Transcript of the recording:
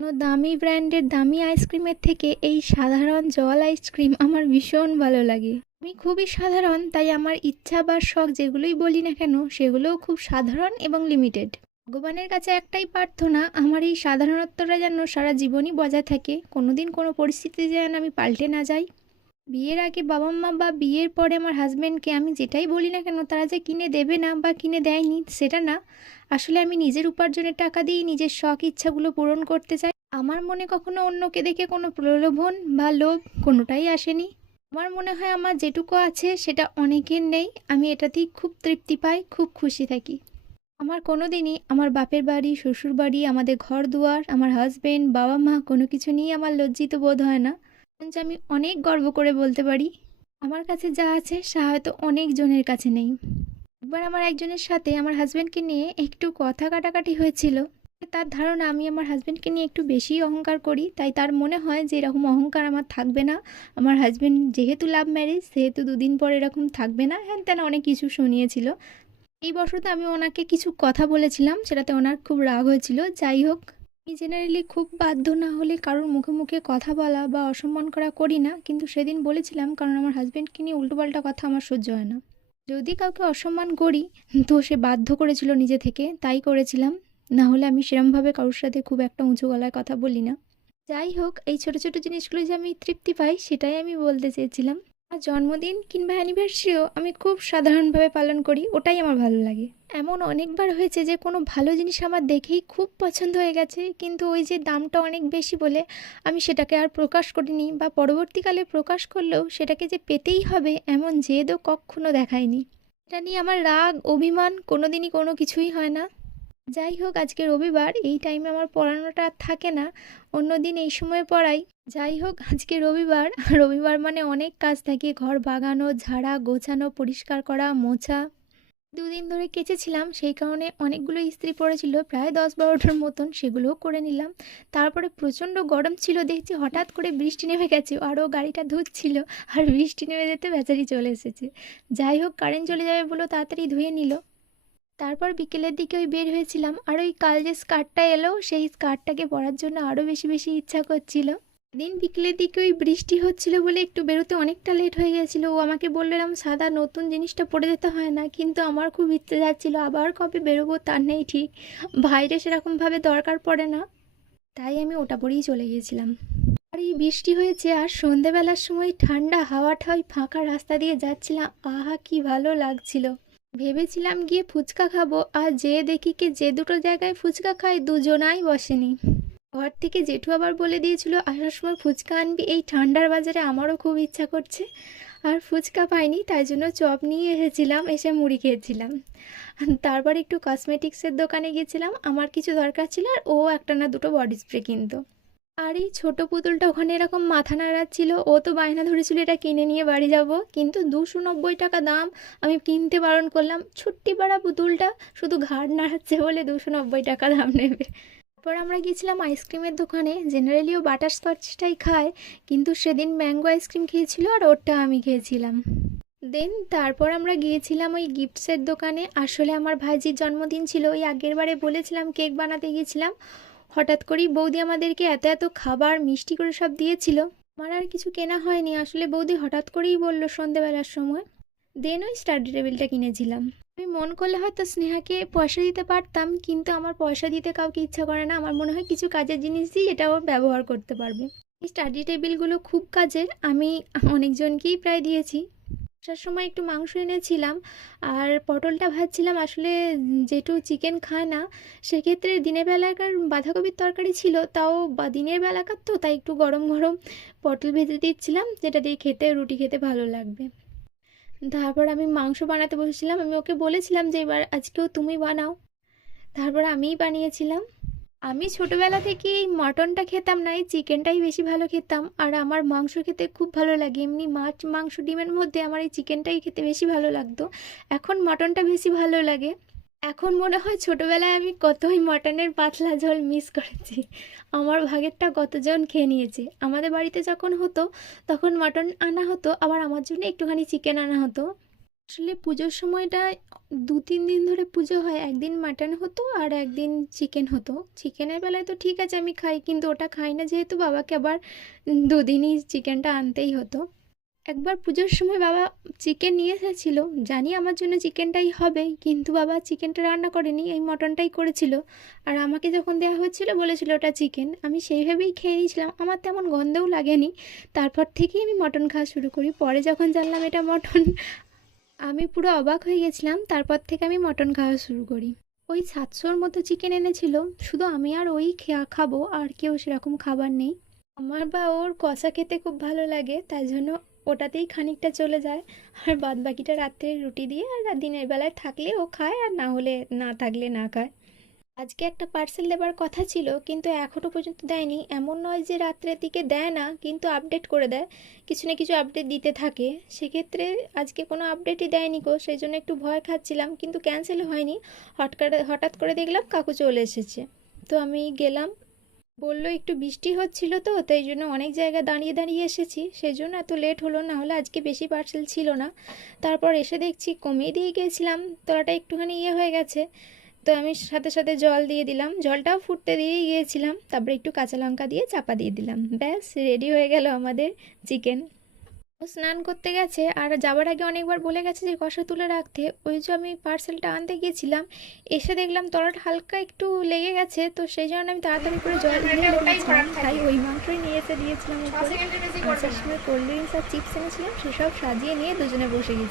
কোনো দামি ব্র্যান্ডের দামি আইসক্রিমের থেকে এই সাধারণ জল আইসক্রিম আমার ভীষণ ভালো লাগে। আমি খুবই সাধারণ, তাই আমার ইচ্ছা বা শখ যেগুলোই বলি না কেন, সেগুলোও খুব সাধারণ এবং লিমিটেড ভগবানের কাছে একটাই প্রার্থনা, আমার এই সাধারণত্বটা যেন সারা জীবনই বজায় থাকে। কোনোদিন কোনো পরিস্থিতিতে যেন আমি পাল্টে না যাই। বিয়ের আগে বাবা মা বা বিয়ের পরে আমার হাজব্যান্ডকে আমি যেটাই বলি না কেন, তারা যে কিনে দেবে না বা কিনে দেয়নি, সেটা না। আসলে আমি নিজের উপার্জনের টাকা দিয়েই নিজের শখ, ইচ্ছাগুলো পূরণ করতে চাই। আমার মনে কখনো অন্যকে দেখে কোনো প্রলোভন বা লোভ কোনোটাই আসেনি। আমার মনে হয় আমার যেটুকু আছে, সেটা অনেকের নেই। আমি এটাতেই খুব তৃপ্তি পাই, খুব খুশি থাকি। আমার কোনো দিনই আমার বাপের বাড়ি শ্বশুর বাড়ি আমাদের ঘর দুয়ার আমার হাজবেন্ড বাবা মা কোনো কিছু নিয়ে আমার লজ্জিত বোধ হয় না। বরঞ্চ আমি অনেক গর্ব করে বলতে পারি। আমার কাছে যা আছে, সা হয়তো অনেকজনের কাছে নেই। একবার আমার একজনের সাথে আমার হাজব্যান্ডকে নিয়ে একটু কথা কাটাকাটি হয়েছিল। তার ধারণা, আমি আমার হাজব্যান্ডকে নিয়ে একটু বেশি অহংকার করি। তাই তার মনে হয় যে এরকম অহংকার আমার থাকবে না। আমার হাজব্যান্ড যেহেতু লাভ ম্যারেজ সেহেতু দুদিন পর এরকম থাকবে না। হ্যান তেন অনেক কিছু শুনিয়েছিল। এই বছরতে আমি ওনাকে কিছু কথা বলেছিলাম, সেটাতে ওনার খুব রাগ হয়েছিল। যাই হোক আমি জেনারেলি খুব বাধ্য না হলে কারোর মুখে মুখে কথা বলা বা অসম্মান করা করি না। কিন্তু সেদিন বলেছিলাম, কারণ আমার হাজব্যান্ডকে নিয়ে উল্টোপাল্টা কথা আমার সহ্য হয় না। যদি কাউকে অসম্মান করি, তো সে বাধ্য করেছিল নিজে থেকে, তাই করেছিলাম। না হলে আমি সেরমভাবে কারোর সাথে খুব একটা উঁচু গলায় কথা বলি না। যাই হোক, এই ছোট ছোট জিনিসগুলো যে আমি তৃপ্তি পাই, সেটাই আমি বলতে চেয়েছিলাম। আর জন্মদিন কিংবা অ্যানিভার্সারিও আমি খুব সাধারণভাবে পালন করি, ওটাই আমার ভালো লাগে। এমন অনেকবার হয়েছে যে কোনো ভালো জিনিস আমার দেখেই খুব পছন্দ হয়ে গেছে, কিন্তু ওই যে দামটা অনেক বেশি বলে আমি সেটাকে আর প্রকাশ করিনি বা পরবর্তীকালে প্রকাশ করলেও সেটাকে যে পেতেই হবে এমন জেদও কখনো দেখায়নি। এটা নিয়ে আমার রাগ, অভিমান কোনো দিনই কোনো কিছুই হয় না। যাই হোক, আজকে রবিবার, এই টাইমে আমার পড়ানোটা আর থাকে না। অন্য দিন এই সময় পড়াই। যাই হোক, আজকে রবিবার। রবিবার মানে অনেক কাজ থাকে। ঘর বাগানো ঝাড়া, গোছানো, পরিষ্কার করা, মোছা। দুদিন ধরে কেচেছিলাম। সেই কারণে অনেকগুলো ইস্ত্রি পড়েছিল। প্রায় দশ বারোটার মতন সেগুলোও করে নিলাম। তারপরে প্রচণ্ড গরম ছিল। দেখছি হঠাৎ করে বৃষ্টি নেমে গেছে। আরও গাড়িটা ধুচ্ছিল। আর বৃষ্টি নেমে যেতে বেচারি চলে এসেছে। যাই হোক কারেন্ট চলে যাবে বলে তাড়াতাড়ি ধুয়ে নিল। তারপর বিকেলের দিকে ওই বের হয়েছিলাম আর ওই কাল যে স্কার্টটা এলো, সেই স্কার্টটাকে পরার জন্য আরও বেশি বেশি ইচ্ছা করছিল। দিন বিকেলের দিকে ওই বৃষ্টি হচ্ছিল বলে একটু বেরোতে অনেকটা লেট হয়ে গেছিল। ও আমাকে বললাম সাদা নতুন জিনিসটা পরে যেতে হয় না। কিন্তু আমার খুব ইচ্ছে যাচ্ছিল, আবার কবে বেরোবো তার নেই ঠিক। বাইরে সেরকমভাবে দরকার পড়ে না। তাই আমি ওটা পরেই চলে গিয়েছিলাম আর এই বৃষ্টি হয়েছে আর সন্ধেবেলার সময় ঠান্ডা হাওয়াটা ওই ফাঁকা রাস্তা দিয়ে যাচ্ছিলাম। আহা, কি ভালো লাগছিল। ভেবেছিলাম গিয়ে ফুচকা খাব, আর যে দেখি কি যে দুটো জায়গায় ফুচকা খাই দুজনাই বসেনি। ঘর থেকে জেঠু আবার বলে দিয়েছিল, আসার সময় ফুচকা আনবি, এই ঠান্ডার বাজারে আমারও খুব ইচ্ছা করছে। আর ফুচকা পাইনি, তাই জন্য চপ নিয়ে এসেছিলাম, এসে মুড়ি খেয়েছিলাম। তারপর একটু কসমেটিক্সের দোকানে গিয়েছিলাম, আমার কিছু দরকার ছিল, আর ও একটা না দুটো বডি স্প্রে কিনতো। আর এই ছোটো পুতুলটা ওখানে এরকম মাথা নাড়াচ্ছিল। ও তো বায়না ধরেছিল এটা কিনে নিয়ে বাড়ি যাব। কিন্তু দুশো নব্বই টাকা দাম। আমি কিনতে বারণ করলাম, ছুট্টি পাড়া পুতুলটা শুধু ঘাড় নাড়াচ্ছে বলে দুশো নব্বই টাকা দাম নেবে। তারপর আমরা গিয়েছিলাম আইসক্রিমের দোকানে। জেনারেলি ও বাটার স্কচটাই খায়, কিন্তু সেদিন ম্যাঙ্গো আইসক্রিম খেয়েছিল আর ওরটা আমি খেয়েছিলাম। দেন তারপর আমরা গিয়েছিলাম ওই গিফটসের দোকানে। আসলে আমার ভাইজির জন্মদিন ছিল, ওই আগের বারে বলেছিলাম কেক বানাতে গিয়েছিলাম। হঠাৎ করেই বৌদি আমাদেরকে এত এত খাবার, মিষ্টি করে সব দিয়েছিল। আমার আর কিছু কেনা হয়নি। আসলে বৌদি হঠাৎ করেই বলল সন্ধেবেলার সময়, দেন ওই স্টাডি টেবিলটা কিনেছিলাম। আমি মন করলে হয়তো স্নেহাকে পয়সা দিতে পারতাম, কিন্তু আমার পয়সা দিতে কাউকে ইচ্ছা করে না। আমার মনে হয় কিছু কাজের জিনিস দিই এটা ও ব্যবহার করতে পারবে। এই স্টাডি টেবিলগুলো খুব কাজের। আমি অনেকজনকেই প্রায় দিয়েছি। আসার সময় একটু মাংস এনেছিলাম। আর পটলটা ভাজছিলাম। আসলে যেটু চিকেন খায় না, সেক্ষেত্রে দিনের বেলাকার বাঁধাকপির তরকারি ছিল। তাও বা, দিনের বেলাকার তো, তাই একটু গরম গরম পটল ভেজে দিচ্ছিলাম, যেটা দিয়ে খেতে, রুটি খেতে ভালো লাগবে। তারপর আমি মাংস বানাতে বসেছিলাম। আমি ওকে বলেছিলাম যে, এবার আজকেও তুমি বানাও। তারপর আমিই বানিয়েছিলাম। আমি ছোটোবেলা থেকেই মটনটা খেতাম না, এই চিকেনটাই বেশি ভালো খেতাম। আর আমার মাংস খেতে খুব ভালো লাগে। এমনি মাছ, মাংস ডিমের মধ্যে আমার এই চিকেনটাই খেতে বেশি ভালো লাগতো। এখন মটনটা বেশি ভালো লাগে। এখন মনে হয় ছোটোবেলায় আমি কতই মটনের পাতলা ঝোল মিস করেছি। আমার ভাগেরটা কতজন খেয়ে নিয়েছে। আমাদের বাড়িতে যখন হতো, তখন মটন আনা হতো, আবার আমার জন্য একটুখানি চিকেন আনা হতো। আসলে পুজোর সময়টা দু, তিন দিন ধরে পুজো হয়। একদিন মাটন হতো আর একদিন চিকেন হতো। চিকেনের বেলায় তো ঠিক আছে আমি খাই, কিন্তু ওটা খাই না যেহেতু বাবাকে আবার দুদিনই চিকেনটা আনতেই হতো। একবার পুজোর সময় বাবা চিকেন নিয়ে এসেছিল। জানি আমার জন্য চিকেনটাই হবে, কিন্তু বাবা চিকেনটা রান্না করেনি, এই মটনটাই করেছিল। আর আমাকে যখন দেওয়া হয়েছিল, বলেছিল ওটা চিকেন আমি সেইভাবেই খেয়ে নিয়েছিলাম। আমার তেমন গন্ধও লাগেনি। তারপর থেকেই আমি মটন খাওয়া শুরু করি। পরে যখন জানলাম এটা মটন আমি পুরো অবাক হয়ে গেছিলাম, তারপর থেকে আমি মটন খাওয়া শুরু করি। ওই সাতশোর মতো চিকেন এনেছিল, শুধু আমি আর ওই খেয়া খাব, আর কেউ সেরকম খাবার নেই। আমার বা ওর কষা খেতে খুব ভালো লাগে, তাই জন্য ওটাতেই খানিকটা চলে যায়। আর বাদ বাকিটা রাত্রে রুটি দিয়ে আর দিনের বেলায় থাকলে ও খায়, আর না হলে না থাকলে না খায়। আজকে একটা পার্সেল দেবার কথা ছিল, কিন্তু এখনও পর্যন্ত দেয়নি। এমন নয় যে রাত্রের দিকে দেয় না, কিন্তু আপডেট করে দেয়। কিছু না কিছু আপডেট দিতে থাকে। সেক্ষেত্রে আজকে কোনো আপডেটই দেয়নি গো সেই জন্য একটু ভয় খাচ্ছিলাম, কিন্তু ক্যান্সেল হয়নি। হঠাৎ হঠাৎ করে দেখলাম কাকু চলে এসেছে। তো আমি গেলাম। বলল একটু বৃষ্টি হচ্ছিল তো, তাই জন্য অনেক জায়গায় দাঁড়িয়ে দাঁড়িয়ে এসেছি। সেই জন্য এত লেট হলো, না হলে আজকে বেশি পার্সেল ছিল না। তারপর এসে দেখছি কমিয়ে দিয়ে গিয়েছিলাম তলাটা একটুখানি ইয়ে হয়ে গেছে। তো আমি সাথে সাথে জল দিয়ে দিলাম। জলটাও ফুটতে দিয়ে গিয়েছিলাম। তারপরে একটু কাঁচা লঙ্কা দিয়ে চাপা দিয়ে দিলাম। ব্যাস রেডি হয়ে গেল আমাদের চিকেন স্নান করতে গেছে আর যাওয়ার আগে অনেকবার বলে গেছে যে কষা তুলে রাখতে। ওই যে আমি পার্সেলটা আনতে গিয়েছিলাম, এসে দেখলাম তলাটা হালকা একটু লেগে গেছে। তো সেই জন্য আমি তাড়াতাড়ি করে জল তাই ওই মাংসই নিয়ে এসে দিয়েছিলাম কোল্ড ড্রিঙ্কস আর চিপস এনেছিলাম, সেসব সাজিয়ে নিয়ে দুজনে বসে গেছি।